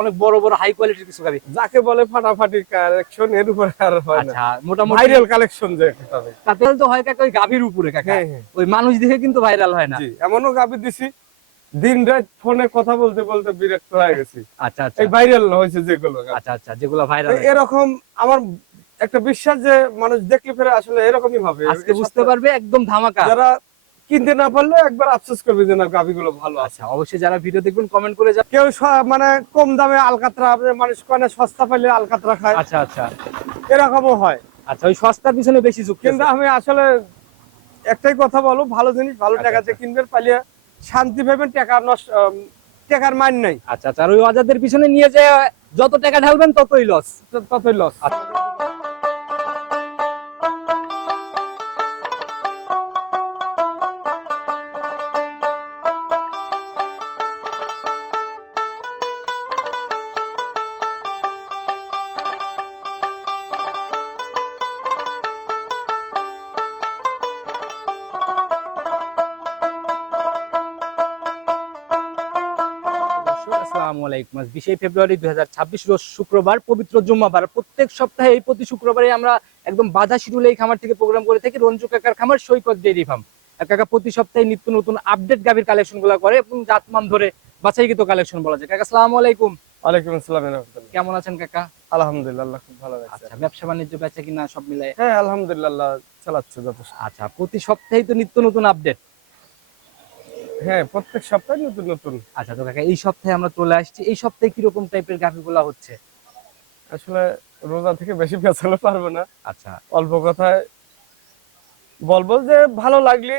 অনেক বড় বড় হাই কোয়ালিটির কিছু গাবি যাকে বলে ফাটাফাটি কালেকশন, এর উপরে আর হয় না। আচ্ছা, মোটামুটি ভাইরাল কালেকশন যে তবে তাতে তো হয় কাকা ওই গাবির উপরে কাকা, ওই মানুষ দেখে কিন্তু ভাইরাল হয় না। জি, এমনও গাবি দিছি দিন রাত ফোনে কথা বলতে বলতে বিরক্ত হয়ে গেছি। আচ্ছা আচ্ছা, এই ভাইরাল হয়েছে যেগুলো। আচ্ছা আচ্ছা, যেগুলো ভাইরাল এরকম আমার একটা বিশ্বাস যে মানুষ দেখলে ফেরে আসলে এরকমই হবে, আজকে বুঝতে পারবে একদম ধামাকা। যারা কিনতে না পারলে একবার আফসোস করবে যে না গাবিগুলো ভালো আছে। আচ্ছা, অবশ্যই যারা ভিডিও দেখবেন কমেন্ট করে যাবেন। কেউ মানে কম দামে আলকাতরা, মানুষ কয় না সস্তা পাইলে আলকাতরা খায়। আচ্ছা আচ্ছা, এরকমও হয়। আচ্ছা, ওই সস্তার পিছনে বেশি ঝুঁকি। কিন্তু আমি আসলে একটাই কথা বলবো, ভালো জিনিস ভালো টাকাতে কিনবেন, পাইলে শান্তি পাবেন, টাকার মান নাই। আচ্ছা আচ্ছা, আর ওই অজাদের পিছনে নিয়ে যে যত টাকা ঢালবেন ততই লস, ততই লস। আসসালামু আলাইকুম। 20 ফেব্রুয়ারি 2026 রোজ শুক্রবার, পবিত্র জুম্মাবার। প্রত্যেক সপ্তাহে এই প্রতি শুক্রবারে আমরা একদম বাধা শিডিউলে এই খামার থেকে প্রোগ্রাম করে থাকি, রঞ্জু কাকার খামার সৈকত ডেইরি ফার্ম। কাকা প্রতি সপ্তাহে নিত্য নতুন আপডেট গাভীর কালেকশন গুলো করে এবং জাতমান ধরে বাছাইকৃত কালেকশন বলা যায়। কাকা আসসালামু আলাইকুম। ওয়ালাইকুম আসসালাম। কেমন আছেন কাকা? আলহামদুলিল্লাহ, আল্লাহ খুব ভালো আছে। আচ্ছা, ব্যবসা বাণিজ্য বেচা কিনা সব মিলায়? হ্যাঁ আলহামদুলিল্লাহ, আল্লাহ চালাচ্ছে যথেষ্ট। আচ্ছা, প্রতি সপ্তাহেই তো নিত্য নতুন আপডেট? হ্যাঁ, প্রত্যেক সপ্তাহে নতুন নতুন। আচ্ছা, তো কাকা এই সপ্তাহে আমরা চলে আসছি, এই সপ্তাহে কিরকম টাইপের গাভীগুলা হচ্ছে? আসলে রোজা থেকে বেশি পেছালে পারবো না। আচ্ছা, অল্প কথায় বলবো যে ভালো লাগলে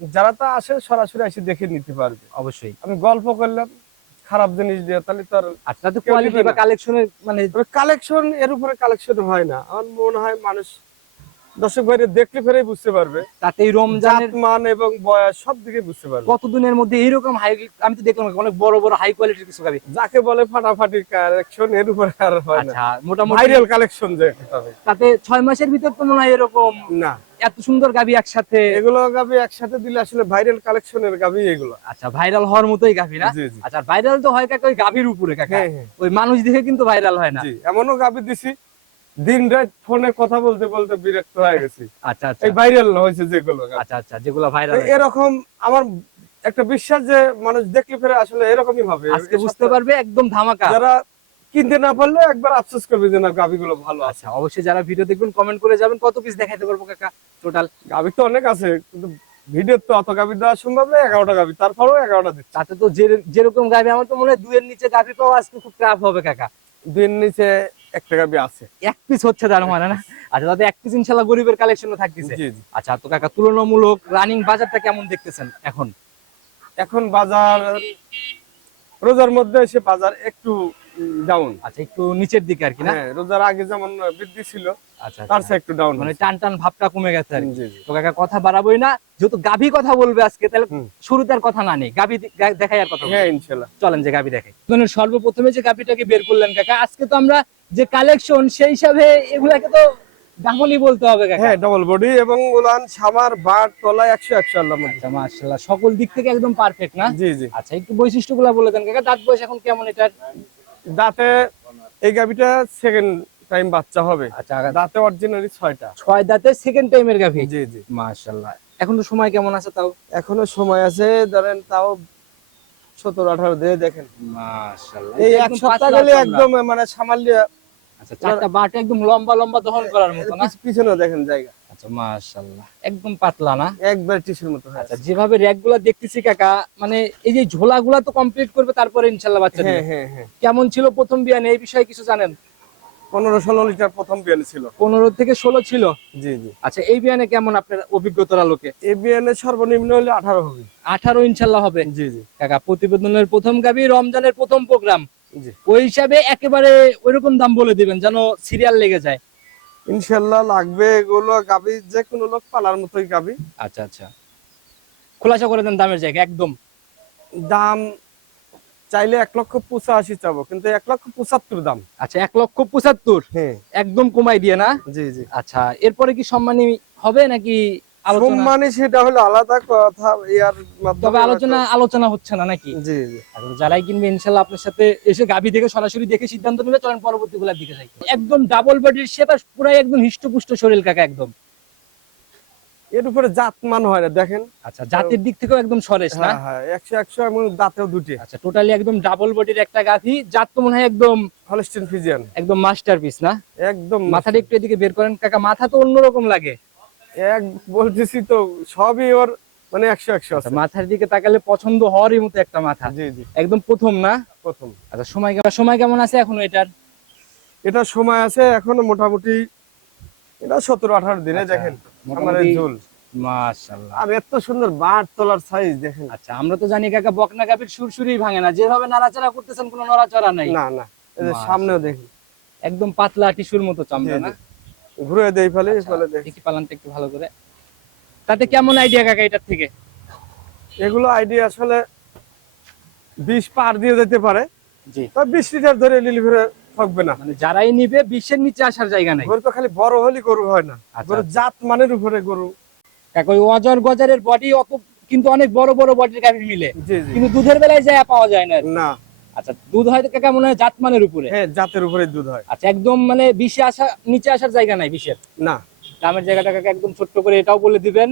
যারা তা আসে সরাসরি এসে দেখে নিতে পারবে। অবশ্যই। আমি গল্প করলাম খারাপ জিনিস দিয়ে, তাহলে তো আর আচ্ছা, তো কোয়ালিটি বা কালেকশনের মানে কালেকশন, এর উপরে কালেকশন হয় না। আমার মনে হয় মানুষ দর্শক ভাইরে দেখলে ফেরেই বুঝতে পারবে, তাতেই রমজানের মান এবং বয়স সব দিকে বুঝতে পারবে। কতদিনের মধ্যে এইরকম হাই, আমি তো দেখলাম অনেক বড় বড় হাই কোয়ালিটির কিছু গাভী যাকে বলে ফাটাফাটি কালেকশন, এর উপরে আর হয় না। আচ্ছা, মোটামুটি ভাইরাল কালেকশন যে তবে তাতে 6 মাসের ভিতর তো মনে হয় এরকম না এত সুন্দর গাভী একসাথে। এগুলো গাভী একসাথে দিলে আসলে ভাইরাল কালেকশনের গাভী এগুলো। আচ্ছা, ভাইরাল হওয়ার মতোই গাভী না? জি জি। আচ্ছা, ভাইরাল তো হয় কাকা ওই গাভীর উপরে কাকা, ওই মানুষ দেখে কিন্তু ভাইরাল হয় না। জি, এমনও গাভী দিছি দিন রাত ফোনে কথা বলতে বলতে বিরক্ত হয়ে গেছি। আচ্ছা আচ্ছা, এই ভাইরাল হয়েছে যেগুলো। আচ্ছা আচ্ছা, যেগুলো ভাইরাল। এরকম আমার একটা বিশ্বাস যে মানুষ দেখলে ফেরে আসলে এরকমই হবে। আজকে বুঝতে পারবে একদম ধামাকা। যারা কিনতে না পারলে একবার আফসোস করবে যে না গাভীগুলো ভালো আছে। আচ্ছা, অবশ্যই যারা ভিডিও দেখবেন কমেন্ট করে যাবেন। কত পিস দেখাইতে পারবো কাকা টোটাল? গাভী তো অনেক আছে, কিন্তু ভিডিও তো অত গাভী দেওয়া সম্ভব না। 11টা গাভী, তারপরেও 11টা দিচ্ছে। তাতে তো যেরকম গাভী, আমার তো মনে হয় 2 এর নিচে গাভী পাওয়া আজকে খুব টাফ হবে কাকা। 2 এর নিচে একটা গাভী আছে, এক পিস হচ্ছে তার মানে না? আচ্ছা, তাতে এক পিস ইনশাআল্লাহ গরিবের কালেকশনও থাকতেছে। জি জি। আচ্ছা, তো কাকা তুলনামূলক রানিং বাজারটা কেমন দেখতেছেন এখন? এখন বাজার রোজার মধ্যে এসে বাজার একটু ডাউন। আচ্ছা, একটু নিচের দিকে আর কি না? হ্যাঁ, রোজার আগে যেমন বৃদ্ধি ছিল আচ্ছা, তার চেয়ে একটু ডাউন, মানে টান টান ভাবটা কমে গেছে আর কি। জি জি। তো কাকা কথা বাড়াবোই না, যেহেতু গাভী কথা বলবে আজকে, তাহলে শুরুতে আর কথা না নেই, গাভী দেখাই আর কথা। হ্যাঁ ইনশাআল্লাহ, চলেন যে গাভী দেখাই। মানে সর্বপ্রথমে যে গাভীটাকে বের করলেন কাকা, আজকে তো আমরা যে কালেকশন সেই হিসাবে এগুলাকে তো ডাবলই বলতে হবে কাকা। হ্যাঁ, ডাবল বডি এবং উলান সামার বাট তলা 100 আল্লাহ। আচ্ছা, মাশাআল্লাহ, সকল দিক থেকে একদম পারফেক্ট না? জি জি। আচ্ছা, একটু বৈশিষ্ট্যগুলো বলে দেন কাকা। দাঁত বয়স এখন কেমন এটার? দাঁতে এই গাভীটা সেকেন্ড টাইম বাচ্চা হবে। আচ্ছা, দাঁতে অরিজিনালি 6টা। 6 দাঁতের সেকেন্ড টাইমের গাভী। জি জি। মাশাআল্লাহ, এখন তো সময় কেমন আছে তাও? এখনো সময় আছে, ধরেন তাও 17-18 দিয়ে দেখেন। মাশাআল্লাহ, এই এক সপ্তাহ গেলে একদম মানে সামালিয়া। আচ্ছা, চারটা বাট একদম লম্বা লম্বা দহন করার মতো না? পিছনে দেখেন জায়গা। আচ্ছা, মাশাআল্লাহ, একদম পাতলা না? একবার টিস্যুর মতো। আচ্ছা, যেভাবে র‍্যাকগুলো দেখতেছি কাকা, মানে এই যে ঝোলাগুলা তো কমপ্লিট করবে তারপরে ইনশাআল্লাহ বাচ্চা দিবে। হ্যাঁ হ্যাঁ হ্যাঁ। কেমন ছিল প্রথম বিয়ানে, এই বিষয়ে কিছু জানেন? 15-16 লিটার প্রথম বিয়ানে ছিল। 15 থেকে 16 ছিল। জি জি। আচ্ছা, এই বিয়ানে কেমন আপনার অভিজ্ঞতার আলোকে? এই বিয়ানে সর্বনিম্ন হলে 18 হবে। 18 ইনশাআল্লাহ হবে। জি জি। কাকা প্রতিবেদনের প্রথম গাবি, রমজানের প্রথম প্রোগ্রাম, জি। ওই হিসাবে একেবারে ওইরকম দাম বলে দিবেন যেন সিরিয়াল লেগে যায়। ইনশাআল্লাহ লাগবে এগুলো গাবি, যে কোনো লোক পালার মতোই গাবি। আচ্ছা আচ্ছা, খোলাসা করে দেন দামের জায়গা একদম। দাম চাইলে 1,85,000 চাবো, কিন্তু 1,75,000 দাম। আচ্ছা, 1,75,000 হ্যাঁ একদম কমাই দিয়ে না? জি জি। আচ্ছা, এরপরে কি সম্মানী হবে নাকি আলোচনা সম্মানে সেটা হলো আলাদা কথা, এর মাধ্যমে তবে আলোচনা হচ্ছে না নাকি? জি জি। আর যারাই কিনবে ইনশাআল্লাহ আপনার সাথে এসে গাভী দেখে সরাসরি দেখে সিদ্ধান্ত নেবে, চলেন পরবর্তী গুলার দিকে যাই। একদম ডাবল বডির শেপ আর পুরাই একদম হিষ্টপুষ্ট শরীর কাকা একদম। এর উপরে জাতমান হয় না দেখেন। আচ্ছা, জাতের দিক থেকেও একদম সরেস না? হ্যাঁ হ্যাঁ, 100 এবং দাঁতেও দুটি। আচ্ছা, টোটালি একদম ডাবল বডির একটা গাভী, জাত তো মনে হয় একদম হলস্টিন ফ্রিজিয়ান, একদম মাস্টারপিস না? একদম। মাথাটা একটু এদিকে বের করেন কাকা, মাথা তো অন্যরকম লাগে। এক বলতেছি তো, সবই ওর মানে 100 আছে। আচ্ছা, মাথার দিকে তাকালে পছন্দ হওয়ারই মতো একটা মাথা। জি জি, একদম প্রথম না? প্রথম। আচ্ছা, সময় কেমন আছে এখনো এটার? এটা সময় আছে এখনো মোটামুটি, এটা 17-18 দিনে। আচ্ছা, দেখেন আমার মোটামুটি ঝুল, মাশাআল্লাহ। আর এত সুন্দর বাট তোলার সাইজ দেখেন। আচ্ছা, আমরা তো জানি কাকা বকনা গাভীর সুরসুরি ভাঙে না, যেভাবে নাড়াচাড়া করতেছেন কোনো নড়াচড়া নাই। না না, এই যে মাশাআল্লাহ। সামনেও দেখেন একদম পাতলা টিস্যুর মতো চামড়া জি, না? জি। ঘুরে দেই ফেলে আচ্ছা, ফেলে দেখি। দেখি পালানটা একটু ভালো করে। তাতে কেমন আইডিয়া কাকা এটার থেকে? এগুলো আইডিয়া আসলে 20 পার দিয়ে যেতে পারে, জি, তবে 20 লিটার ধরে ডেলিভারি থাকবে না। মানে যারাই নিবে 20 এর নিচে আসার জায়গা নাই। গরু তো খালি বড় হলি গরু হয় না, আচ্ছা, গরু জাত মানের উপরে গরু। কাকা ওই অজর গজারের বডি অত, কিন্তু অনেক বড় বড় বডির গাভী মিলে, জি জি। কিন্তু দুধের বেলায় যায় পাওয়া যায় না। না, আচ্ছা, দুধ হয় কাকা মনে হয় জাতমানের উপরে? হ্যাঁ জাতের উপরে দুধ হয়। আচ্ছা, একদম মানে 20 আসা নিচে আসার জায়গা নাই 20 এর। না, দামের জায়গাটা কাকা একদম ছোট্ট করে এটাও বলে দিবেন,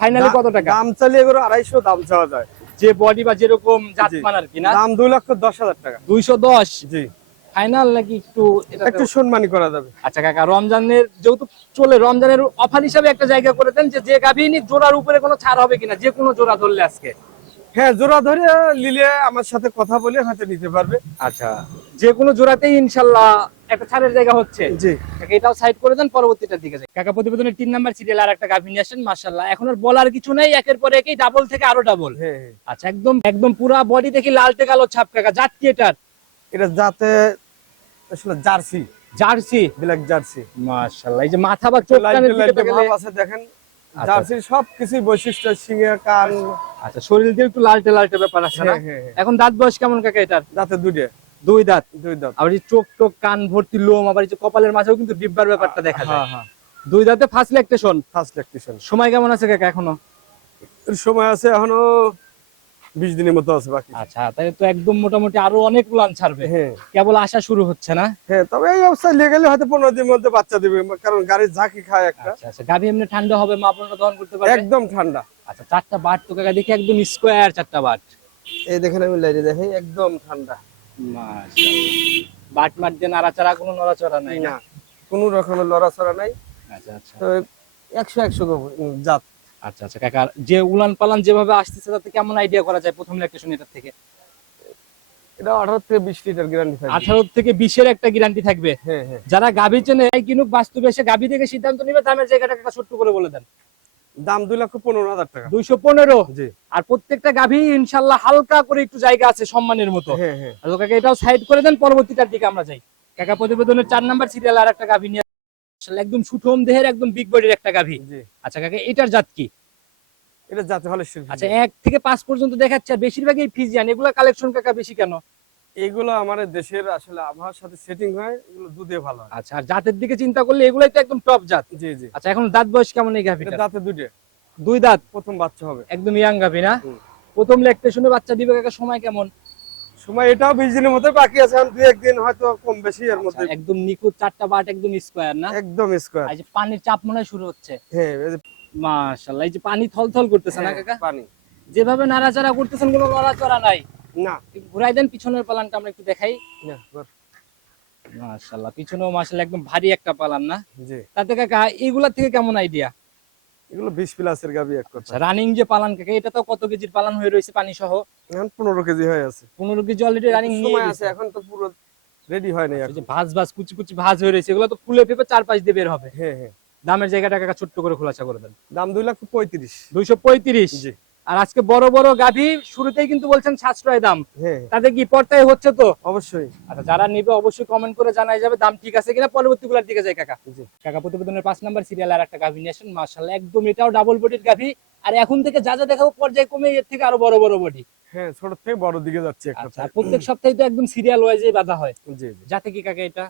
ফাইনালি কত টাকা? দাম চালিয়ে গরু 250 দাম চাওয়া যায়। যে বডি বা যেরকম জাতমান আর কি না? দাম 2,10,000 টাকা। 210 জি, ফাইনাল নাকি একটু একটু সম্মানী করা যাবে। আচ্ছা কাকা, রমজানের যেহেতু চলে, রমজানের অফার হিসাবে একটা জায়গা করে দেন, যে গাভী নিক জোড়ার উপরে কোনো ছাড় হবে কিনা, যে কোনো জোড়া ধরলে আজকে? হ্যাঁ, জোড়া ধরে নিলে আমার সাথে কথা বলে হয়তো নিতে পারবে। আচ্ছা, যে কোনো জোড়াতেই ইনশাল্লাহ একটা ছাড়ের জায়গা হচ্ছে। জি, কাকা এটাও সাইড করে দেন, পরবর্তীটার দিকে যাই। কাকা প্রতিবেদনের 3 নাম্বার সিরিয়াল আর একটা গাভী নিয়ে আসেন, মাশাআল্লাহ। এখন আর বলার কিছু নাই, একের পর একই ডাবল থেকে আরো ডাবল। হ্যাঁ হ্যাঁ। আচ্ছা, একদম একদম পুরা বডি দেখি লালটে কালো ছাপ কাকা, জাত কি এটার? এটা জাতে আসলে জার্সি, জার্সি, ব্ল্যাক জার্সি। মাশাআল্লাহ। এই যে মাথা বা চোখ কানের দিকে তাকালে, ভাব আছে দেখেন, জার্সির সবকিছুই বৈশিষ্ট্য, সিংহে কান। আচ্ছা, শরীর দিয়ে একটু লালটে লালটে ব্যাপার আছে না? হ্যাঁ, হ্যাঁ, হ্যাঁ। এখন দাঁত বয়স কেমন কাকা এটার? জাতে দুইটা, দুই দাঁত। দুই দাঁত। আবার এই চোখ টোক কান ভর্তি লোম, আবার এই যে কপালের মাঝেও কিন্তু ডিব্বার ব্যাপারটা দেখা যায়। হ্যাঁ হ্যাঁ, দুই দাঁতে ফার্স্ট ল্যাকটেশন। First lactation. সময় কেমন আছে কাকা এখনো? এর সময় আছে এখনো 20 দিনের মতো আছে বাকি। আচ্ছা, তাহলে তো একদম মোটামুটি আরো অনেক উলান ছাড়বে, হ্যাঁ কেবল আসা শুরু হচ্ছে না? হ্যাঁ, তবে এই অবস্থায় লেগে গেলে হয়তো 15 দিনের মধ্যে বাচ্চা দিবে, কারণ গাড়ির ঝাঁকি খায় একটা। আচ্ছা আচ্ছা, গাভী এমনি ঠান্ডা হবে, মা বোনরা দহন করতে পারবে? একদম ঠান্ডা। আচ্ছা, 4টা বাট তো কাকা দেখি একদম স্কোয়ার 4টা বাট। এই দেখেন আমি লাইটে দেখি, একদম ঠান্ডা। মাশাআল্লাহ, বাট মার দিয়ে নাড়াচাড়া, কোনো নড়াচড়া নাই না? না, কোনো রকমের লড়াচড়া নাই। আচ্ছা আচ্ছা। তো 100 জাত। আচ্ছা আচ্ছা কাকা, যে উলান পালান যেভাবে আসতেছে তাতে কেমন আইডিয়া করা যায় প্রথম ল্যাকটেশন এটার থেকে? এটা 18 থেকে 20 লিটার গ্যারান্টি থাকবে। 18 থেকে 20 এর একটা গ্যারান্টি থাকবে। হ্যাঁ হ্যাঁ। যারা গাভী চেনে তাই কিনুক, বাস্তবে এসে গাভী থেকে সিদ্ধান্ত নিবে। দামের জায়গাটা একটা ছোট্ট করে বলে দেন। দাম 2,15,000 টাকা। 215। জি। আর প্রত্যেকটা গাভী ইনশাআল্লাহ হালকা করে একটু জায়গা আছে সম্মানের মতো। হ্যাঁ হ্যাঁ। আর কাকা এটাও সাইড করে দেন, পরবর্তীটার দিকে আমরা যাই। কাকা প্রতিবেদনের 4 নাম্বার সিরিয়াল আর একটা গাভী নিয়ে আসলে একদম সুঠম দেহের একদম বিগ বডির একটা গাভী। জি। আচ্ছা কাকা, এটার জাত কি? এটা জাতে হলস্টিন। আচ্ছা, 1 থেকে 5 পর্যন্ত দেখাচ্ছে, আর বেশিরভাগই ফিজিয়ান। এগুলা কালেকশন কাকা বেশি কেন? এগুলো আমাদের দেশের আসলে আবহাওয়ার সাথে সেটিং হয়, এগুলো দুধে ভালো হয়। আচ্ছা, আর জাতের দিকে চিন্তা করলে এগুলাই তো একদম টপ জাত। জি জি। আচ্ছা, এখন দাঁত বয়স কেমন এই এটা গাভীটা? দাঁতে দুইটা, দুই দাঁত, প্রথম বাচ্চা হবে। একদম ইয়াং গাভী না? হুম। প্রথম ল্যাকটেশনে বাচ্চা দিবে কাকা, সময় কেমন? সময় এটাও 20 দিনের মতো বাকি আছে, এখন 2-1 দিন হয়তো কম বেশি এর মধ্যে। আচ্ছা, একদম নিখুঁত 4টা বাট, একদম স্কয়ার না? একদম স্কয়ার। এই যে পানির চাপ মনে হয় শুরু হচ্ছে। হ্যাঁ, এই যে মাশাআল্লাহ, এই যে পানি থলথল করতেছে না কাকা? পানি। যেভাবে নাড়াচাড়া করতেছেন কোনো নড়াচড়া নাই। না একটু ঘুরাই দেন পিছনের পালানটা আমরা একটু দেখাই। না, বল। মাশাআল্লাহ, পিছনেও মাশাআল্লাহ একদম ভারী একটা পালান না? জি। তাতে কাকা এগুলা থেকে কেমন আইডিয়া? এগুলো 20 প্লাসের গাবি এক কথা। রানিং যে পালান কাকা, এটা তো কত কেজির পালান হয়ে রয়েছে পানি সহ? এখন 15 কেজি হয়ে আছে। 15 কেজি অলরেডি রানিং নিয়ে সময় গেছে। আছে, এখন তো পুরো রেডি হয় নাই এই এখন। যে ভাজ ভাজ কুচি কুচি ভাজ হয়ে রয়েছে, এগুলো তো ফুলে ফেপে 4-5 দিয়ে বের হবে। হ্যাঁ হ্যাঁ। দামের জায়গাটা কাকা ছোট্ট করে খোলাসা করে দেন। দাম 2,35,000। 235। জি। আর আজকে বড় বড় গাভী শুরুতেই কিন্তু বলছেন সাশ্রয় দাম, হ্যাঁ, তাতে কি পর্তায় হচ্ছে তো? অবশ্যই। আচ্ছা, যারা নিবে অবশ্যই কমেন্ট করে জানাই যাবে দাম ঠিক আছে কিনা। পরবর্তীগুলোর দিকে যাই কাকা। জি। কাকা প্রতিবেদনের 5 নাম্বার সিরিয়াল আর একটা গাভী নিয়ে আসেন, মাশাআল্লাহ একদম এটাও ডাবল বডির গাভী। আর এখন থেকে যা যা দেখাবো পর্যায়ে কমে এর থেকে আরো বড় বড় বডি। হ্যাঁ, ছোট থেকে বড় দিকে যাচ্ছে একটা। আচ্ছা, আর প্রত্যেক সপ্তাহে তো একদম সিরিয়াল ওয়াইজে বাঁধা হয়। জি জি। যাতে কি কাকা এটা?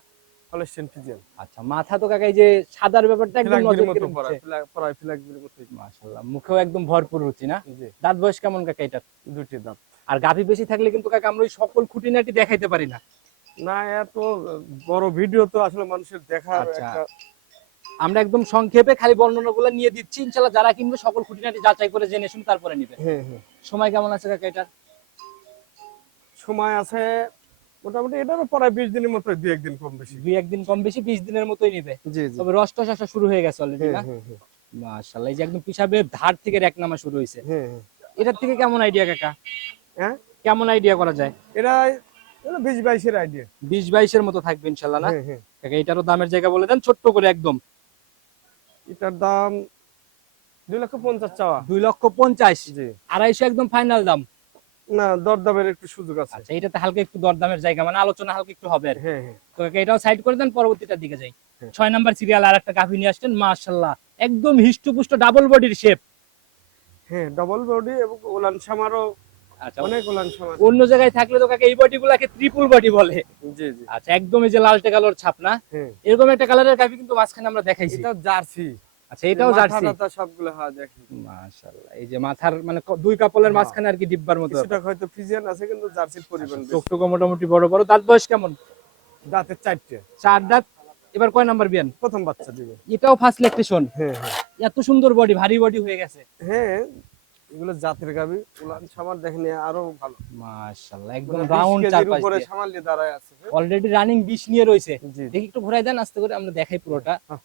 Holstein Friesian. আচ্ছা, মাথা তো কাকা এই যে সাদার ব্যাপারটা একদম নজর ফিলাকবির মতো কেড়ে পড়া, নিচ্ছে। পড়ায় ফিলাকবির মতোই। মাশাআল্লাহ, মুখেও একদম ভরপুর রুচি না? জি, দাঁত বয়স কেমন কাকা এটা? দুটি দাঁত। আর গাভী বেশি থাকলে কিন্তু কাকা আমরা ওই সকল খুঁটিনাটি দেখাইতে পারি না। না, এত বড় ভিডিও তো আসলে মানুষের দেখার আচ্ছা, একটা। আমরা একদম সংক্ষেপে খালি বর্ণনাগুলো নিয়ে দিচ্ছি, ইনশাআল্লাহ যারা কিনবে সকল খুঁটিনাটি যাচাই করে জেনে শুনে তারপরে নিবে। হ্যাঁ হ্যাঁ। সময় কেমন আছে কাকা এটার? সময় আছে মোটামুটি, এটারও প্রায় 20 দিনের মতো, 2-1 দিন কম বেশি। দুই একদিন কম বেশি 20 দিনের মতোই নিবে। জি জি। তবে রস টস আসা শুরু হয়ে গেছে অলরেডি হ্যাঁ না? হ্যাঁ হ্যাঁ মাশাআল্লাহ, এই যে একদম পিসাবের ধার থেকে র‍্যাক নামা শুরু হয়েছে। হ্যাঁ হ্যাঁ। এটার থেকে কেমন আইডিয়া কাকা? হ্যাঁ, কেমন আইডিয়া করা যায়? এটা 20-22 এর আইডিয়া। 20-22 এর মতো থাকবে ইনশাআল্লাহ না? হ্যাঁ হ্যাঁ। কাকা এটারও দামের জায়গা বলে দেন ছোট্ট করে একদম। এটার দাম 2,50,000 চাওয়া। 2,50,000। জি। 250 একদম ফাইনাল দাম। না, দরদামের একটু সুযোগ আছে। আচ্ছা, এটাতে হালকা একটু দরদামের জায়গা, মানে আলোচনা হালকা একটু হবে আর কি। হ্যাঁ হ্যাঁ তো কাকা এটাও সাইড করে দেন, পরবর্তীটার দিকে যাই। হ্যাঁ। 6 নাম্বার সিরিয়াল আর একটা গাভী নিয়ে আসছেন, মাশাআল্লাহ একদম হিষ্টপুষ্ট ডাবল বডির শেপ। হ্যাঁ, ডবল বডি এবং ওলান সামারও আচ্ছা, অনেক ওলান সামার। অন্য জায়গায় থাকলে তো কাকা এই বডিগুলোকে ট্রিপল বডি বলে। জি জি। আচ্ছা, একদম এই যে লালটে কালোর ছাপ না, হ্যাঁ, এরকম একটা কালারের গাভী কিন্তু মাঝখানে আমরা দেখাইছি। এটা জার্সি। আচ্ছা, এটাও জার্সি। মাথা সবগুলো হ্যাঁ দেখি। মাশাআল্লাহ, এই যে মাথার মানে দুই কাপলের হ্যাঁ। মাঝখানে আর কি ডিব্বার মতো। সেটা হয়তো ফিজিয়ান আছে, কিন্তু জার্সির পরিমাণ বেশি। চোখটুকু মোটামুটি বড় বড়। দাঁত বয়স কেমন? দাঁতের 4টে। 4 দাঁত। এবার কয় নাম্বার বিয়ান? প্রথম বাচ্চা দিবে। এটাও ফার্স্ট ল্যাকটেশন। হ্যাঁ হ্যাঁ এত সুন্দর বডি, ভারী বডি হয়ে গেছে। হ্যাঁ, এগুলো জাতের গাবি। উলান সামার দেখেন আরো ভালো। মাশাআল্লাহ, একদম মানে 20 রাউন্ড কেজির চারপাশ উপরে দিয়ে। সামাল দিয়ে দাঁড়ায় আছে। অলরেডি রানিং 20 নিয়ে রয়েছে। জি। দেখি একটু ঘোরায় দেন আস্তে করে, আমরা দেখাই পুরোটা। হ্যাঁ।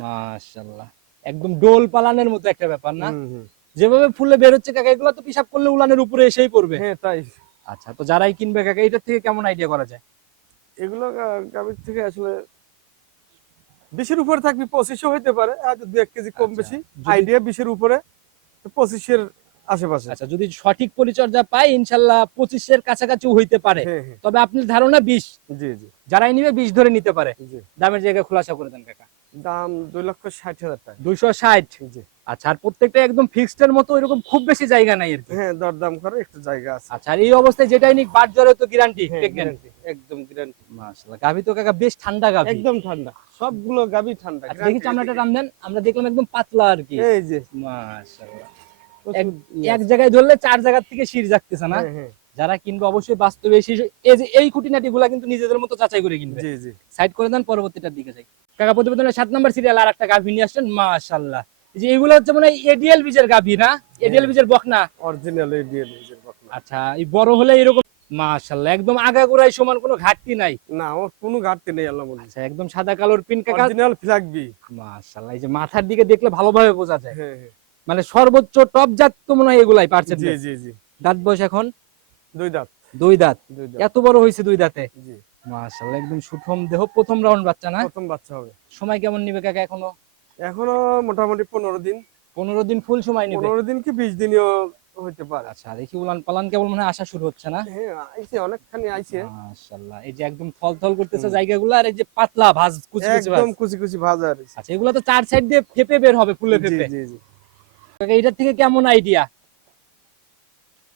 মাশাআল্লাহ, একদম ডোল পালানের মতো একটা ব্যাপার না? হুম হুম। যেভাবে ফুলে বের হচ্ছে কাকা, এগুলো তো পিসাব করলে উলানের উপরে এসেই পড়বে। হ্যাঁ তাই। আচ্ছা, তো যারাই কিনবে কাকা এটার থেকে কেমন আইডিয়া করা যায়? এগুলো গাবির থেকে আসলে 20-এর উপরে থাকবে, 25ও হইতে পারে, হয়তো 2-1 কেজি কম আচ্ছা, বেশি। যদি- আইডিয়া 20-এর উপরে, 25-এর আশেপাশে। আচ্ছা, যদি সঠিক পরিচর্যা পাই ইনশাআল্লাহ 25 এর কাছাকাছি হইতে পারে। হ্যাঁ হ্যাঁ। তবে আপনার ধারণা 20, জি জি যারাই নিবে 20 ধরে নিতে পারে। জি। দামের জায়গা খোলাসা করে দেন কাকা। দাম 2,60,000 টাকা। 260। জি। আচ্ছা, আর প্রত্যেকটা একদম ফিক্সড এর মতো, এরকম খুব বেশি জায়গা নাই আর কি। হ্যাঁ, দরদাম করে একটু জায়গা আছে। আচ্ছা, আর এই অবস্থায় যেটাই নিক বাট জ্বরে তো গ্যারান্টি হ্যাঁ, প্রেগন্যান্ট। guarantee, একদম গ্যারান্টি। মাশাআল্লাহ, গাভী তো কাকা বেশ ঠান্ডা গাভী। একদম ঠান্ডা, সবগুলো গাবি ঠান্ডা। আচ্ছা, দেখি চামড়াটা টান দেন, আমরা দেখলাম একদম পাতলা আর কি। এই যে মাশাআল্লাহ, প্রচুর এক জায়গায় ধরলে 4 জায়গা থেকে শির যাচ্ছে না? হ্যাঁ হ্যাঁ। যারা কিনবে অবশ্যই বাস্তবে এই যে এই খুঁটিনাটি গুলা কিন্তু নিজেদের মতো যাচাই করে কিনবে। জি জি। সাইড করে দেন, পরবর্তীটার দিকে যাই। কাকা প্রতিবেদনের 7 নাম্বার সিরিয়াল আর একটা গাভী নিয়ে আসছেন, মাশাআল্লাহ। এই যে এগুলো হচ্ছে মানে এডিএল বীজের গাভী না? এডিএল বীজের বকনা। অরিজিনাল এডিএল নিজের বকনা। আচ্ছা, এই বড় হলে এরকম মাশাআল্লাহ একদম আগাগোড়াই সমান, কোনো ঘাটতি নাই। না, ওর কোনো ঘাটতি নেই আল্লাহ বলে। আচ্ছা, একদম সাদা কালোর পিন কাকা। অরিজিনাল ফ্ল্যাগবি। মাশাআল্লাহ, এই যে মাথার দিকে দেখলে ভালোভাবে বোঝা যায়। হ্যাঁ হ্যাঁ। মানে সর্বোচ্চ টপ জাত তো মনে হয় এগুলাই পারছেন। জি জি জি। দাঁত বয়স এখন 2 দাঁত। 2 দাঁত। 2 দাঁত। এত বড় হয়েছে 2 দাঁতে। জি। মাশাআল্লাহ, একদম সুঠম দেহ, প্রথম রাউন্ড বাচ্চা না? প্রথম বাচ্চা হবে। সময় কেমন নিবে কাকা এখনো? এখনো মোটামুটি 15 দিন। 15 দিন ফুল সময় নিবে। 15 দিন কি 20 দিনও হইতে পারে। আচ্ছা, দেখি উলান পালান কেবল মনে হয় আসা শুরু হচ্ছে না? হ্যাঁ, আইছে অনেকখানি আইছে। মাশাআল্লাহ, এই যে একদম থলথল করতেছে জায়গাগুলো, আর এই যে পাতলা ভাঁজ কুচি কুচি ভাঁজ। একদম কুচি কুচি ভাজা রয়েছে। আচ্ছা, এগুলো তো 4 সাইড দিয়ে ফেপে বের হবে, ফুলে জি ফেপে। জি জি। কাকা এটার থেকে কেমন আইডিয়া?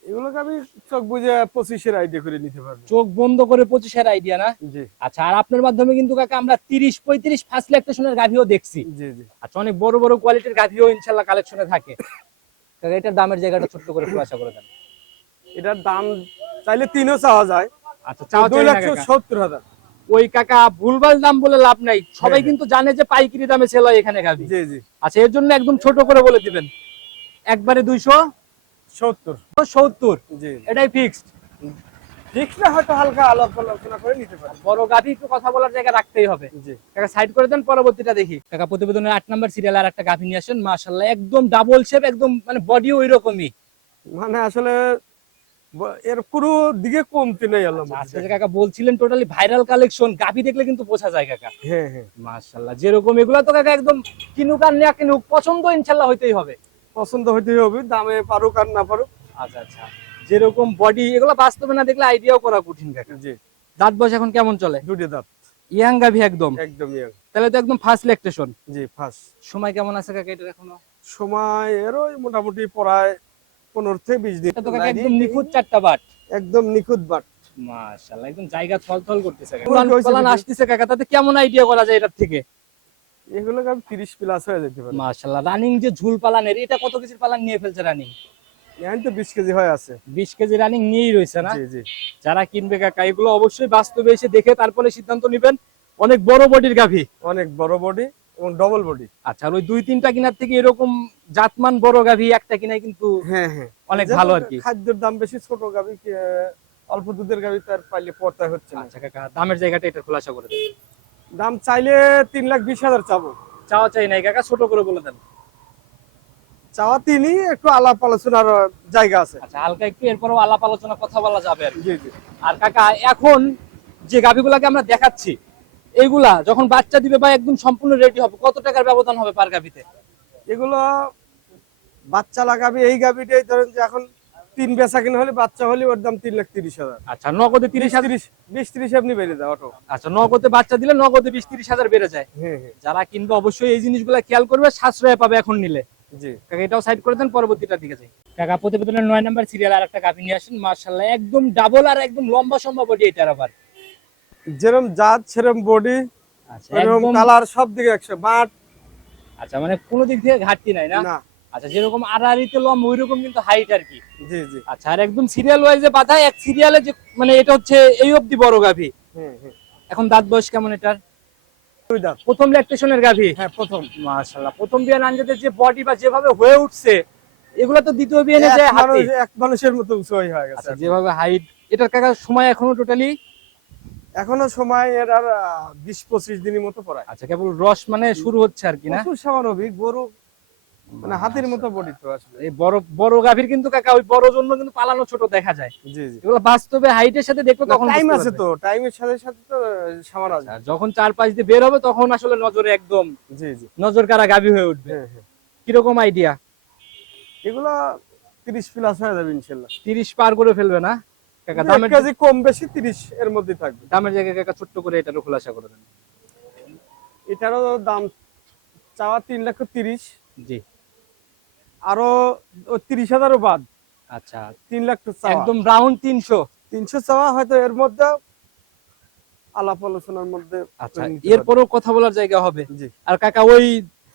এগুলোকে আমি চোখ বুঝে 25-এর আইডিয়া করে নিতে পারবো। চোখ বন্ধ করে 25 এর আইডিয়া না? জি আচ্ছা, আর আপনার মাধ্যমে কিন্তু কাকা আমরা 30-35 ফার্স্ট ল্যাকটেশনের গাভীও দেখছি। জি জি। আচ্ছা, অনেক বড় বড় কোয়ালিটির গাভীও ইনশাআল্লাহ কালেকশনে থাকে। কাকা এটার দামের জায়গাটা ছোট্ট করে খোলাসা করে দেন। এটার দাম চাইলে 3ও চাওয়া যায়। আচ্ছা, চাওয়া চাই না কাকা। 2,70,000। ওই কাকা ভুলভাল দাম বলে লাভ নাই, সবাই হ্যাঁ, কিন্তু জানে যে পাইকারি দামে সেল হয় এখানে গাভী। জি জি। আচ্ছা, এর জন্য একদম ছোট করে বলে দিবেন, একবারে 70। 270। জি। এটাই ফিক্সড। ঠিক না, হয়তো হালকা আলোচনা করে নিতে পারি। বড় গাভী একটু কথা বলার জায়গা রাখতেই হবে। জি। কাকা সাইড করে দেন, পরবর্তীটা দেখি। কাকা প্রতিবেদনের 8 নাম্বার সিরিয়াল আর একটা গাভী নিয়ে আসেন, মাশাআল্লাহ একদম ডাবল শেপ, একদম মানে বডিও ওইরকমই। মানে আসলে এর কোনো দিকে কমতি নেই আল্লাহ বলে। আজকে যে কাকা বলছিলেন টোটালি ভাইরাল কালেকশন, গাভী দেখলে কিন্তু বোঝা যায় কাকা। হ্যাঁ হ্যাঁ। মাশাআল্লাহ, যেরকম এগুলা তো কাকা একদম কিনুক আর না কিনুক পছন্দ ইনশাআল্লাহ হইতেই হবে। পছন্দ হইতেই হবে, দামে পারুক আর না পারুক। আচ্ছা আচ্ছা, যেরকম বডি এগুলো বাস্তবে না দেখলে আইডিয়াও করা কঠিন কাকা। জি। দাঁত বয়স এখন কেমন চলে? 2 দাঁত। ইয়াং গাভী একদম। একদম ইয়ং। তাহলে তো একদম ফার্স্ট ল্যাকটেশন। জি, ফার্স্ট। সময় কেমন আছে কাকা এটার এখনো? সময় এর ওই মোটামুটি প্রায় 15 থেকে 20 দিন। এটা তো কাকা একদম নিখুঁত 4টা বাট। একদম নিখুঁত বাট। মাশাআল্লাহ, একদম জায়গা থলথল করতেছে কাকা। ওই যে পালান দেখি। আসতেছে কাকা, তাতে কেমন আইডিয়া করা যায় এটার থেকে? এগুলো গাবি 30 প্লাস হয়ে যেতে পারে। মাশাআল্লাহ, রানিং যে ঝুল পালানের, এটা কত কেজির পালান নিয়ে ফেলছে রানিং? এখন তো 20 কেজি হয়ে আছে। 20 কেজি রানিং নিয়েই রয়েছে না? জি জি। যারা কিনবে কাকা, এগুলো অবশ্যই বাস্তবে এসে দেখে তারপরে সিদ্ধান্ত নেবেন। অনেক বড় বডির গাভী। অনেক বড় বডি এবং ডবল বডি। আচ্ছা, আর ওই 2-3টা কিনার থেকে এরকম জাতমান বড় গাভী একটা কিনাই কিন্তু হ্যাঁ হ্যাঁ। অনেক ভালো আর কি। খাদ্যের দাম বেশি, ছোট গাবি অল্প দুধের গাবি তার পাইলে পড়তে হচ্ছে না। আচ্ছা কাকা, দামের জায়গাটা এটা খোলাসা করে দেন। দাম চাইলে 3,20,000 চাবো। চাওয়া চাই নাই কাকা, ছোট করে বলে দেন। চাওয়া তিনি, একটু আলাপ আলোচনার জায়গা আছে। আচ্ছা, হালকা একটু এরপরও আলাপ আলোচনা কথা বলা যাবে আর কি। জি জি। আর কাকা, এখন যে গাভীগুলাকে আমরা দেখাচ্ছি, এইগুলা যখন বাচ্চা দিবে বা একদম সম্পূর্ণ রেডি হবে, কত টাকার ব্যবধান হবে পার গাভীতে? এগুলো বাচ্চা লাগাবে, এই গাবিটাই ধরেন যে এখন 3 বেচা কিনা হলে, বাচ্চা হলে ওর দাম 3,30,000। আচ্ছা, নগদে 30,000। 20-30 এমনি বেড়ে যায় অটো। আচ্ছা, নগদে বাচ্চা দিলে নগদে 20-30,000 বেড়ে যায়। হ্যাঁ হ্যাঁ। যারা কিনবে অবশ্যই এই জিনিসগুলা খেয়াল করবে, সাশ্রয় পাবে এখন নিলে। জি। কাকা, এটাও সাইড করে দেন, পরবর্তীটার দিকে যাই। কাকা, প্রতিবেদনের 9 নাম্বার সিরিয়াল আর একটা গাভী নিয়ে আসেন। মাশাআল্লাহ, একদম ডাবল আর একদম লম্বা সম্ভব বডি এটার আবার। যেরকম জাত সেরকম বডি, আচ্ছা, এরকম একদম। কালার, সব দিকে 100 বাট। আচ্ছা, মানে কোনো দিক থেকে ঘাটতি নাই না? না। আচ্ছা, যেরকম আড়াআড়িতে লম্বা ওইরকম কিন্তু হাইট আর কি। জি জি। আচ্ছা, আর একদম সিরিয়াল ওয়াইজে বাঁধা, এক সিরিয়ালে যে মানে এটা হচ্ছে এই অবধি বড় গাভী। হ্যাঁ হ্যাঁ। এখন দাঁত বয়স কেমন এটার? 2 দাঁত। প্রথম ল্যাকটেশনের গাভী। হ্যাঁ প্রথম। মাশাআল্লাহ, প্রথম বিয়ান আনজাদের যে বডি বা যেভাবে হয়ে উঠছে, এগুলা তো দ্বিতীয় বিয়ানে যায় হাতি। এক মানুষের মতো উঁচু হয়ে গেছে। আচ্ছা, যেভাবে হাইট, এটার কাকা সময় এখনো টোটালি? এখনো সময় এর আর 20-25 দিনের মতো পড়ায়। আচ্ছা, কেবল রস মানে শুরু হচ্ছে আর কি না? প্রচুর স্বাভাবিক গরু, মানে হাতির মতো বডি তো আসলে। এই বড় বড় গাভীর কিন্তু কাকা ওই বড় জন্য কিন্তু পালানো ছোট দেখা যায়। জি জি। এগুলো বাস্তবে হাইটের সাথে দেখলে তখন টাইম বুঝতে আছে পারবে। তো, টাইমের সাথে সাথে তো সামান আছে। আর যখন 4-5 দিয়ে বের হবে তখন আসলে নজরে একদম জি জি। নজর কাড়া গাভী হয়ে উঠবে। হ্যাঁ হ্যাঁ। কিরকম আইডিয়া? এগুলো 30 প্লাস হয়ে যাবে ইনশাআল্লাহ। 30 পার করে ফেলবে না কাকা? 1 দামের কেজি কম বেশি 30 এর মধ্যে থাকবে। দামের জায়গায় কাকা ছোট্ট করে এটারও খোলাসা করে দেন। এটারও দাম চাওয়া 3,30,000, জি। আরো 30,000 বাদ, আচ্ছা, 3 লাখ তো চাওয়া। একদম রাউন্ড 300। 300 চাওয়া, হয়তো এর মধ্যে আলাপ আলোচনার মধ্যে আচ্ছা, করে নিতে পারি। এরপরও কথা বলার জায়গা হবে। জি। আর কাকা, ওই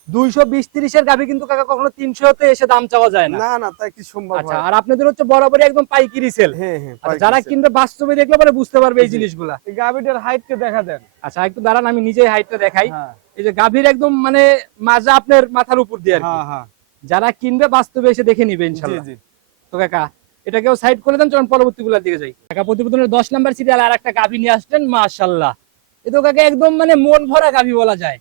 220-30 এর গাভী কিন্তু কাকা কখনো 300 তে এসে দাম চাওয়া যায় না। না না, তাই কি সম্ভব আচ্ছা, হয়? আর আপনাদের হচ্ছে বরাবরই একদম পাইকারি সেল। হ্যাঁ হ্যাঁ। আচ্ছা, যারা কিনবে বাস্তবে দেখলে পরে বুঝতে পারবে এই জি। জিনিসগুলা। এই গাবিটার হাইটকে দেখা দেন। আচ্ছা, একটু দাঁড়ান, আমি নিজেই হাইটটা দেখাই। হ্যাঁ এই যে গাভীর একদম মানে মাজা আপনার মাথার উপর দিয়ে আর কি। হ্যাঁ হ্যাঁ। যারা কিনবে বাস্তবে এসে দেখে নিবে জি ইনশাআল্লাহ। জি। তো কাকা, এটাকেও সাইড করে দেন, চলুন পরবর্তী গুলার দিকে যাই। কাকা, প্রতিবেদনের 10 নাম্বার সিরিয়াল আর একটা গাভী নিয়ে আসছেন। মাশাআল্লাহ, এ তো কাকা একদম মানে মন ভরা গাভী বলা যায়।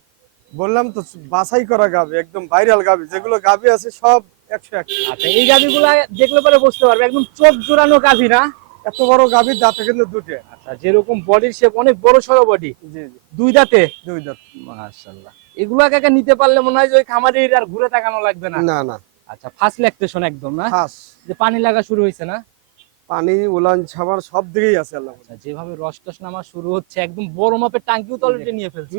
বললাম তো, বাছাই করা গাবি, একদম ভাইরাল গাবি, যেগুলো গাবি আছে সব 100-100। আচ্ছা, এই গাভীগুলা দেখলে পরে বুঝতে পারবে একদম চোখ জোড়ানো গাভী না? এত বড় গাবি, দাঁতে কিন্তু দুটো। আচ্ছা, যেরকম বডির শেপ, অনেক বড় সড়ো বডি, জি জি। 2 দাঁতে। 2 দাঁত। মাশাআল্লাহ, এগুলা কাকা নিতে পারলে মনে হয় যে ওই খামারের আর ঘুরে তাকানো লাগবে না। না না। আচ্ছা, ফার্স্ট ল্যাকটেশন একদম না? খাস যে পানি লাগা শুরু হয়েছে না? পানি, উলান, ছামার সব দিকেই আছে আল্লাহ। আচ্ছা, যেভাবে রস টস নামা শুরু হচ্ছে, একদম বড় মাপের টাঙ্কিও তো অলরেডি নিয়ে ফেলছে।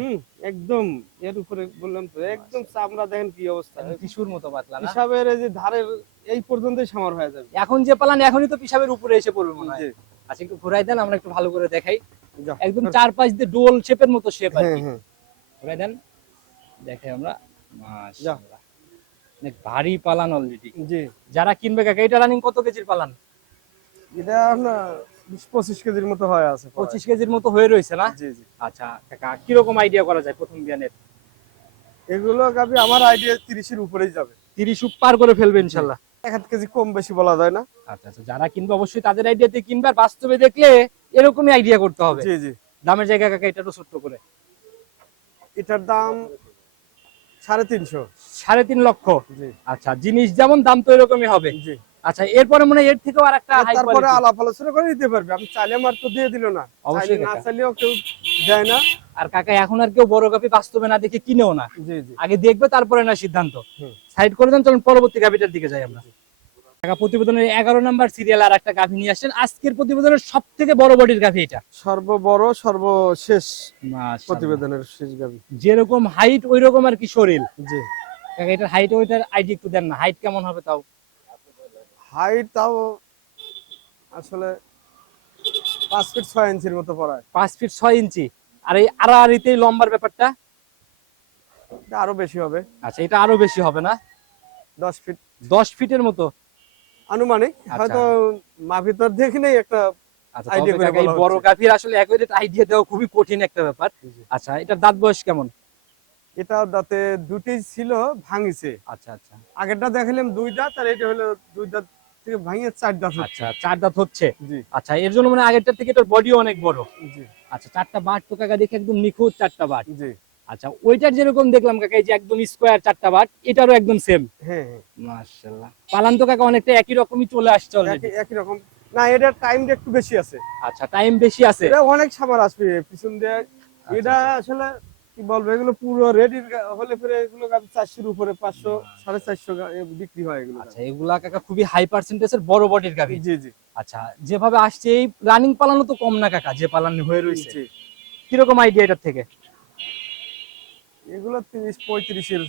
একদম এর উপরে বললাম তো, একদম চামড়া দেখেন কি অবস্থা। টিস্যুর মতো পাতলা না? হিসাবের এই যে ধারের এই পর্যন্তই সামার হয়ে যাবে। এখন যে পালান এখনই তো পিসাবের উপরে এসে পড়বে মনে হয়। জি। আচ্ছা, একটু ঘুরাই দেন, আমরা একটু ভালো করে দেখাই। যাও। একদম 4-5 দিয়ে ডোল শেপের মতো শেপ আর হ্যাঁ কি। হ্যাঁ। ঘুরাই দেন, দেখাই আমরা। মাশাআল্লাহ, অনেক ভারী পালান অলরেডি। জি। যারা কিনবে কাকা, এটা রানিং কত কেজির পালান? এটা 20-25 কেজির মতো হয়ে আছে। 25 কেজির মতো হয়ে রয়েছে না? জি জি। আচ্ছা কাকা, কিরকম আইডিয়া করা যায় প্রথম বিয়ানের? এগুলো গাবি আমার আইডিয়া 30 এর উপরেই যাবে। 30 পার করে ফেলবে ইনশাআল্লাহ। 1 কেজি কম বেশি বলা যায় না। আচ্ছা আচ্ছা, যারা কিনবে অবশ্যই তাদের আইডিয়াতে কিনবে, আর বাস্তবে দেখলে এরকমই আইডিয়া করতে হবে। জি জি। দামের জায়গা কাকা এটারও ছোট্ট করে। এটার দাম 350। 3.5 লক্ষ। জি আচ্ছা, জিনিস যেমন দাম তো এরকমই হবে। জি। আচ্ছা, এরপরে মনে হয় এর থেকেও আরেকটা হাই তারপরে কোয়ালিটি। আলাপ আলোচনা করে দিতে পারবে। আমি চাইলে মার তো দিয়ে দিল না, অবশ্যই চাইলে না কাকা। চাইলেও কেউ দেয় না। আর কাকা, এখন আর কেউ বড় গাভী বাস্তবে না দেখে কিনেও না, জি জি। আগে দেখবে তারপরে না সিদ্ধান্ত। হুম। সাইড করে দেন, চলুন পরবর্তী গাভীটার দিকে যাই আমরা। কাকা, প্রতিবেদনের 11 নাম্বার সিরিয়াল আর একটা গাভী নিয়ে আসছেন। আজকের প্রতিবেদনের সবথেকে বড় বডির গাভী এটা। সর্ববড় সর্বশেষ মাশাআল্লাহ, প্রতিবেদনের শেষ গাবি। যেরকম হাইট ওই রকম আর কি শরীর। জি। কাকা, এটার হাইট ওইটার আইডি একটু দেন না, হাইট কেমন হবে তাও? হাইট তাও আসলে 5 ফিট 6 ইঞ্চির মতো পড়ায়। 5 ফিট 6 ইঞ্চি। আর এই আড়াআড়িতে লম্বার ব্যাপারটা? এটা আরো বেশি হবে। আচ্ছা, এটা আরো বেশি হবে না? 10 ফিট 10 ফিটের মতো আনুমানিক। আচ্ছা। হয়তো মাপিতর দেখে নেই একটা আচ্ছা, আইডিয়া তবে করে কাকা এই বলা বড় হচ্ছে। গাভীর আসলে অ্যাকুরেট আইডিয়া দেওয়া খুবই কঠিন একটা ব্যাপার। জি। আচ্ছা, এটার দাঁত বয়স কেমন? এটা দাঁতে দুটি ছিল, ভাঙিছে। আচ্ছা আচ্ছা আগেরটা দেখালাম 2 দাঁত, আর এটা হলো 2 দাঁত থেকে ভাঙিয়ে 4 দাঁত হচ্ছে। আচ্ছা, 4 দাঁত হচ্ছে। জি আচ্ছা, এর জন্য মানে আগেরটার থেকে এটার বডিও অনেক বড়। জি আচ্ছা, 4টা বাট তো কাকা দেখে একদম নিখুঁত 4টা বাট। জি। আচ্ছা, ওইটার যেরকম দেখলাম কাকা এই যে একদম স্কোয়ার 4টা বাট, এটারও একদম সেম। হ্যাঁ হ্যাঁ, মাশাআল্লাহ। পালান তো কাকা অনেকটা একই রকমই চলে আসছে অলরেডি। একই রকম। না, এটার টাইমটা একটু বেশি আছে। আচ্ছা, টাইম বেশি আছে। এটা অনেক সামার আসবে পিছন দিয়ে। এটা আসলে কি বলবো, এগুলো পুরো রেডি হলে পরে এগুলো 400 উপরে, 500 450 বিক্রি হয় এগুলো। আচ্ছা, এগুলা কাকা খুবই হাই পার্সেন্টেজের বড় বডির গাভী। জি জি আচ্ছা, যেভাবে আসছে এই রানিং পালানো তো কম না কাকা, যে পালানো হয়ে রয়েছে। জি। কিরকম আইডিয়া এটার থেকে? এগুলো 30-35 এর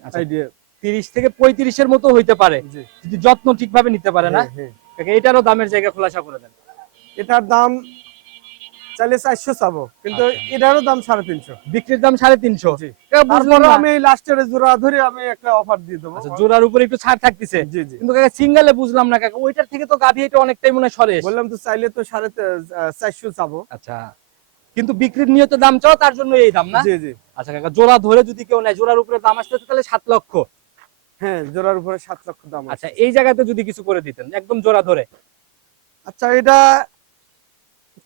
আচ্ছা, আইডিয়া। 30 থেকে 35 এর মতো হইতে পারে জি যদি যত্ন ঠিকভাবে নিতে পারে না। হ্যাঁ, হ্যাঁ। কাকা এটারও দামের জায়গা খোলাসা করে দেন। এটার দাম চাইলে 400 চাবো, কিন্তু আচ্ছা। এটারও দাম 350। বিক্রির দাম 350। জি। কাকা বুঝলাম তারপরে না। আমি লাস্টের জোড়া ধরে আমি একটা অফার দিয়ে দেবো। আচ্ছা, জোড়ার উপরে একটু ছাড় থাকতেছে। জি জি। কিন্তু কাকা সিঙ্গেলে বুঝলাম না কাকা, ওইটার থেকে তো গাভী এটা অনেকটাই মনে হয় সরেস। বললাম তো চাইলে তো 450 চাবো। আচ্ছা, কিন্তু বিক্রির নিয়ত দাম চাও, তার জন্য এই দাম না? জি জি। আচ্ছা কাকা, জোড়া ধরে যদি কেউ নেয়, জোড়ার উপরে দাম আসতেছে তাহলে 7 লক্ষ। হ্যাঁ, জোড়ার উপরে 7 লক্ষ দাম আছে। আচ্ছা, এই জায়গাতে যদি কিছু করে দিতেন একদম জোড়া ধরে। আচ্ছা, এটা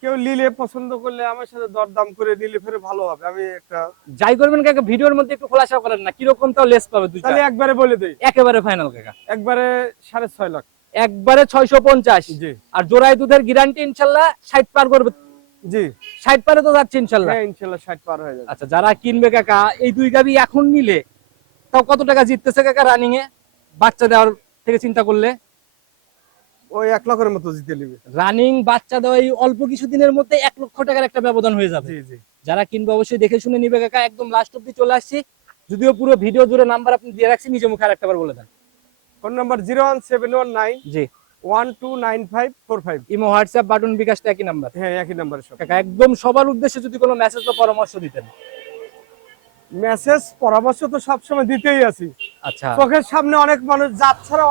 কেউ নিলে পছন্দ করলে আমার সাথে দরদাম করে নিলে ফেরে ভালো হবে। আমি একটা যাই করবেন কাকা, ভিডিওর মধ্যে একটু খোলাসা করেন না, কিরকম তাও লেস পাবে দুইটা। তাহলে একবারে বলে দেই, একেবারে ফাইনাল কাকা, একবারে 6.5 লাখ। একবারে 650। জি আর জোড়ায় দুধের গ্যারান্টি ইনশাআল্লাহ 60 পার করবে। জি। 60 পারে তো যাচ্ছে ইনশাআল্লাহ। হ্যাঁ, ইনশাআল্লাহ 60 পার হয়ে যাবে। আচ্ছা, যারা কিনবে কাকা এই দুই গাভী এখন নিলে তাও কত টাকা জিততেছে কাকা রানিং এ, বাচ্চা দেওয়ার থেকে চিন্তা করলে? ওই 1 লাখের মতো জিতে নিবে। রানিং বাচ্চা দেওয়া এই অল্প কিছু দিনের মধ্যে 1 লক্ষ টাকার একটা ব্যবধান হয়ে যাবে। জি জি। যারা কিনবে অবশ্যই দেখে শুনে নিবে কাকা। একদম লাস্ট অব্দি চলে আসছি, যদিও পুরো ভিডিও জুড়ে নাম্বার আপনি দিয়ে রাখছি, নিজে মুখে আরেকটা বার বলে দেন। ফোন নাম্বার 01719 জি। 129545। ইমো, হোয়াটসঅ্যাপ, বাটন, বিকাশ তো একই নাম্বার। হ্যাঁ, একই নাম্বারে সব। কাকা একদম সবার উদ্দেশ্যে যদি কোনো মেসেজ বা পরামর্শ দিতেন। মেসেজ পরামর্শ তো সবসময় দিতেই আছি। আচ্ছা চোখের সামনে অনেক মানুষ জাত ছাড়া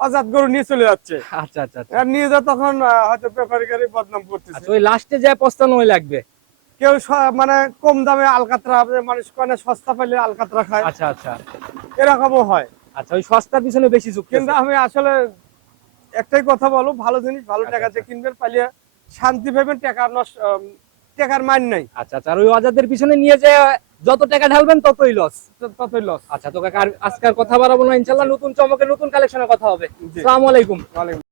অজাত গরু নিয়ে চলে যাচ্ছে। আচ্ছা আচ্ছা আচ্ছা। আর নিয়ে যা তখন হয়তো ব্যাপারীকারই বদনাম করতেছে। আচ্ছা, ওই লাস্টে যায় পস্তানোই লাগবে। কেউ মানে কম দামে আলকাতরা, মানুষ কনে সস্তা পাইলে আলকাতরা খায়, আচ্ছা আচ্ছা এরকমও হয়। আচ্ছা, ওই সস্তার পিছনে বেশি ঝুঁকতেছে। কিন্তু আমি আসলে একটাই কথা বলবো, ভালো জিনিস ভালো আচ্ছা, টাকাতে আচ্ছা। কিনবেন, পাইলে শান্তি পাবেন। টাকার মান নাই, আচ্ছা আচ্ছা, আর ওই অজাদের পিছনে নিয়ে যে যত টাকা ঢালবেন ততই লস। ততই লস। আচ্ছা, তো কাকা আজকের কথা বাড়াবো না, ইনশাআল্লাহ নতুন চমকের নতুন কালেকশনের কথা হবে। জি। আসসালামু আলাইকুম। ওয়ালাইকুম